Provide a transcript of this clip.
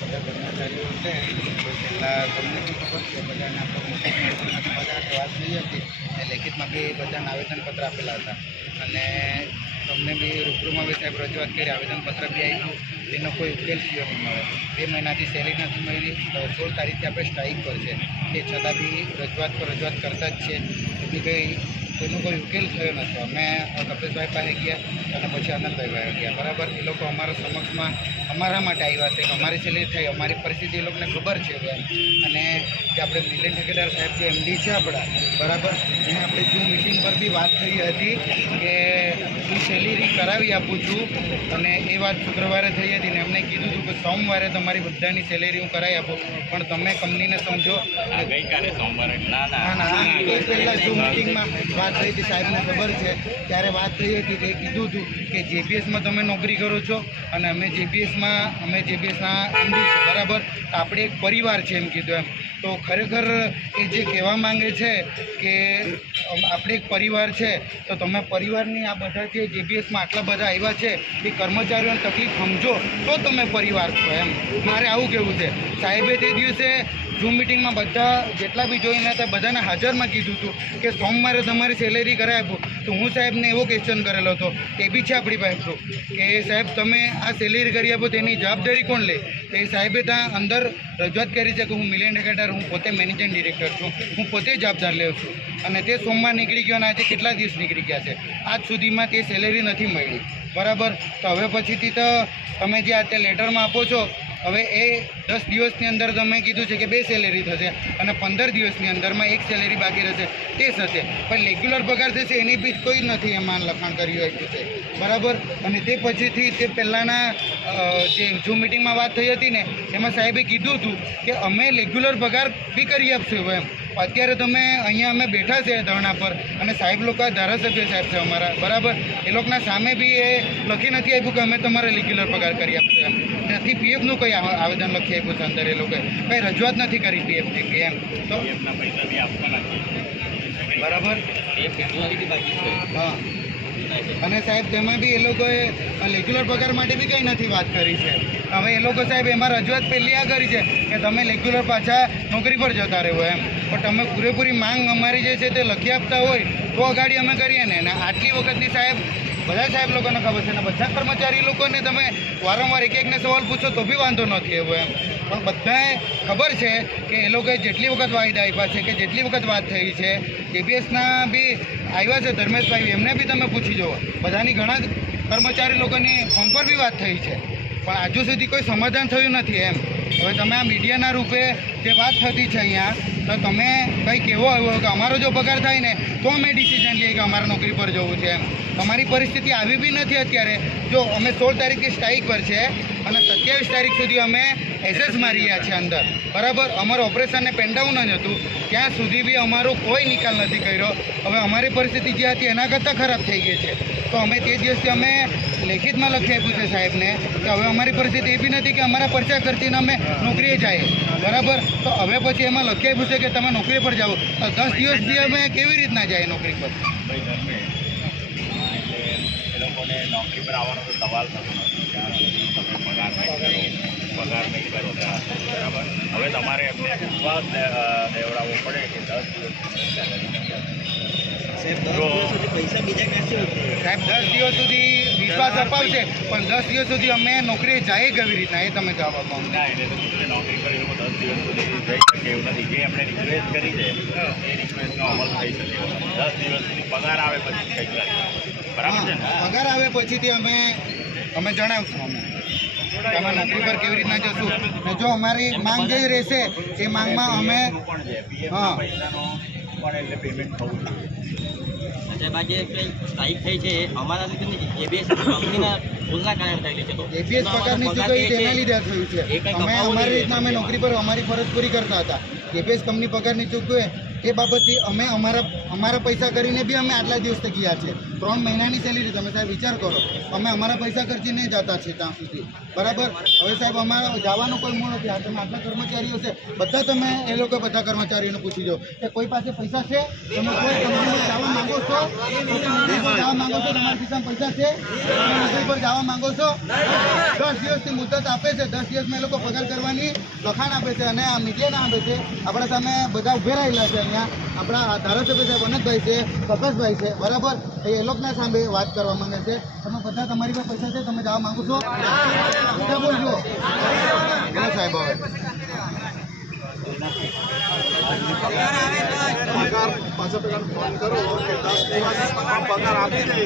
બધા કર્મચારીઓ છે તો છેલ્લા તમને ખબર છે બધાને આપણે બધાને વાત થઈ હતી એ લેખિતમાં બી બધાને આવેદનપત્ર આપેલા હતા અને તમને બી રૂબરૂમાં બી સાહેબ રજૂઆત કરી આવેદનપત્ર બી આવ્યું એનો કોઈ ઉકેલ થયો નહીં મળે બે મહિનાથી સેલેરી નથી મળી સોળ તારીખથી આપણે સ્ટ્રાઇક પર છે તે છતાં બી રજૂઆત પર રજૂઆત કરતા જ છે એ બી કંઈ એનો કોઈ ઉકેલ થયો નથી અમે કપિલભાઈ પાસે ગયા અને પછી આનંદભાઈ પાસે ગયા બરાબર, એ લોકો અમારા સમક્ષમાં અમારા માટે આવ્યા છે અમારી સેલેરી થઈ અમારી પરિસ્થિતિ એ લોકોને ખબર છે અને જે આપણે મિલિયન ઠેકેદાર સાહેબ જે એમડી છે આપણા બરાબર? એને આપણે જૂ મિટિંગ પર બી વાત થઈ હતી કે હું સેલેરી કરાવી આપું છું અને એ વાત શુક્રવારે થઈ હતી ને એમને કીધું હતું કે સોમવારે તમારી બધાની સેલેરી હું કરાવી આપું. પણ તમે કંપનીને સમજો. ગઈકાલે સોમવારે. ના ના. પહેલાં જૂ મિટિંગમાં વાત થઈ હતી સાહેબને ખબર છે. ત્યારે વાત થઈ હતી તે કીધું હતું કે જેપીએસમાં તમે નોકરી કરો છો અને અમે જેપીએસમાં અમે જેપીએસના એમડી છે, બરાબર? આપણે એક પરિવાર છે એમ કીધું એમ. તો ખરેખર એ જે કહેવા માંગે છે કે આપણે એક પરિવાર છે, તો તમે પરિવારની આ બધા જે જેબીએસમાં આટલા બધા આવ્યા છે, એ કર્મચારીઓને તકલીફ સમજો, તો તમે પરિવાર છો એમ. મારે આવું કહેવું છે. સાહેબે તે દિવસે ઝૂમ મિટિંગમાં બધા જેટલા બી જોઈને હતા, બધાને હાજરમાં કીધું હતું કે સોમવારે તમારી સેલેરી કરાવી આપો. તો હું સાહેબને એવો ક્વેશ્ચન કરેલો હતો, એ બી છે આપણી પાસે? કે, સાહેબ, તમે આ સેલેરી કરી આપો, તેની જવાબદારી કોણ લે? તો એ સાહેબે ત્યાં અંદર રજૂઆત કરી છે કે હું મિલિયન ઠેકેદાર હું પોતે મેનેજિંગ ડિરેક્ટર છું, હું પોતે જવાબદાર લેઉં છું. અને તે સોમવાર નીકળી ગયો અને આજે કેટલા દિવસ નીકળી ગયા છે? આજ સુધીમાં તે સેલેરી નથી મળી. બરાબર? તો હવે પછીથી તો તમે જે અત્યારે લેટરમાં આપો છો હવે એ દસ દિવસની અંદર તમે કીધું છે કે બે સેલેરી થશે અને પંદર દિવસની અંદરમાં એક સેલેરી બાકી રહેશે, તે થશે. પણ રેગ્યુલર પગાર થશે એની બી કોઈ નથી એમાં લખાણ કર્યું આપ્યું છે. બરાબર? અને તે પછીથી તે પહેલાંના જે ઝૂમ મિટિંગમાં વાત થઈ હતી ને, એમાં સાહેબે કીધું હતું કે અમે રેગ્યુલર પગાર બી કરી આપશું એમ. અત્યારે તમે અહીંયા અમે બેઠા છે ધરણા પર અને સાહેબ લોકો ધારાસભ્ય સાહેબ છે અમારા. બરાબર? એ લોકોના સામે બી એ લખી નથી આપ્યું કે અમે તમારે રેગ્યુલર પગાર કરી આપશું એમ. નથી પીએફનું કંઈ આવેદન લખી આપ્યું છે અંદર એ લોકોએ. કંઈ રજૂઆત નથી કરી પીએફની એમ. તો બરાબર? હા. અને સાહેબ, તેમાં બી એ લોકોએ રેગ્યુલર પગાર માટે બી કંઈ નથી વાત કરી છે. હવે એ લોકો સાહેબ, એમાં રજૂઆત પહેલી આ કરી છે કે તમે રેગ્યુલર પાછા નોકરી પર જતા રહો એમ. પણ તમે પૂરેપૂરી માંગ અમારી જે છે તે લખી આપતા હોય, તો અગાડી અમે કરીએ ને. અને આટલી વખતની સાહેબ, બધા સાહેબ લોકોને ખબર છે અને બધા કર્મચારી લોકોને તમે વારંવાર એક એકને સવાલ પૂછો તો બી વાંધો નથી એવો એમ. પણ બધાએ ખબર છે કે એ લોકોએ જેટલી વખત વાયદા આપ્યા છે કે જેટલી વખત વાત થઈ છે જેબીએસના બી આવ્યા છે ધર્મેશભાઈ, એમને બી તમે પૂછી જુઓ. બધાની ઘણા કર્મચારી લોકોની ફોન પર બી વાત થઈ છે. પણ હજુ સુધી કોઈ સમાધાન થયું નથી એમ. હવે તમે આ મીડિયાના રૂપે જે વાત થતી છે અહીંયા, તો તમે કંઈ કહેવો આવ્યો કે અમારો જો પગાર થાય ને, તો અમે ડિસિઝન લઈએ કે અમારે નોકરી પર જવું છે એમ. તમારી પરિસ્થિતિ આવી બી નથી અત્યારે. જો અમે સોળ તારીખની સ્ટ્રાઇક પર છે અને સત્યાવીસ તારીખ સુધી અમે એસેસ મારી રહ્યા છીએ અંદર. બરાબર, અમારું ઓપરેશનને પેન્ડાઉન જ હતું. ત્યાં સુધી બી અમારો કોઈ નિકાલ નથી કર્યો. હવે અમારી પરિસ્થિતિ જે હતી એના કરતાં ખરાબ થઈ ગઈ છે. તો અમે તે દિવસથી અમે લેખિતમાં લખી આપ્યું છે સાહેબને કે હવે અમારી પરિસ્થિતિ એવી નથી કે અમારા પરચા કરતીને અમે નોકરીએ જાય. બરાબર? તો હવે પછી એમાં લખી આપ્યું છે કે તમે નોકરી પર જાઓ. તો દસ દિવસ બી અમે કેવી રીતના જાય નોકરી પર? એ લોકોને નોકરી પર આવવાનો તો સવાલ થતો નથી. ત્યાં સુધી તમે પગાર નહીં કરો. પગાર નહીં કરો બરાબર. હવે તમારે એમને વિશ્વાસ દેવડાવવો પડે કે દસ દિવસ પૈસા બીજા ક્યાંથી સાહેબ દસ દિવસ સુધી વિશ્વાસ અપાવશે પણ દસ દિવસ સુધી અમે નોકરી જાય કેવી રીતના એ તમે જવાબ આપો. અમને. ના એટલે નોકરી કરી લોકો દસ દિવસ સુધી જઈ શકે એવું નથી. જે એમણે રિક્વેસ્ટ કરી છે એ રિક્વેસ્ટનો અમલ થઈ શકે. દસ દિવસ સુધી પગાર આવે પછી કંઈક લાગે. બરાબર છે પગાર આવે પછીથી અમે અમે જણાવશું અમે. તમે નોકરી પર કેવી રીતના જશું? ને જો અમારી માંગ જે રહેશે એ માંગમાં અમે હા. આજે સ્ટ્રાઇક થઈ છે એ અમારા લીધે એબીએસ કંપનીના ભૂલના કારણે થયેલી છે. તો એપીએસ પગારની છે, તેના લીધે થયું છે. અમે અમારી રીતના અમે નોકરી પર અમારી ફરજ પૂરી કરતા હતા. એબીએસ કંપની પગાર નહીં ચૂકવે એ બાબતથી અમે અમારા અમારા પૈસા કરીને બી અમે આટલા દિવસથી ગયા છે. ત્રણ મહિનાની સેલેરી તમે સાહેબ વિચાર કરો. અમે અમારા પૈસા ખર્ચી નહીં જતા છે ત્યાં સુધી. બરાબર? હવે સાહેબ અમારા જવાનો કોઈ મૂળ નથી. આ તમે આટલા કર્મચારીઓ છે, બધા તમે એ લોકો બધા કર્મચારીઓને પૂછી જો કે કોઈ પાસે પૈસા છે? તમે કોઈ કંપનીમાં જવા માંગો છો? જવા માંગો છો? તમારા ખિસ્સામાં પૈસા છે? તમે નોકરી પર જવા માંગો છો? દસ દિવસની મુદત આપે છે. દસ દિવસમાં એ લોકો પગાર કરવાની લખાણ આપે છે અને આ મીડિયાના આપે છે. આપણા સામે બધા ઉભે રહેલા છે અહીંયા. આપણા ધારાસભ્ય સાહેબ અનંતભાઈ છે પ્રકાશભાઈ છે, બરાબર? એ લોકના સામે વાત કરવા માંગે છે. તમે બધા તમારી પાસે પૈસા છે, તમે જવા માંગો છો? બધા બોલજો. સાહેબ, હવે. પાછા પેલા ફોન કરો, કે દસ દિવસ આપી દે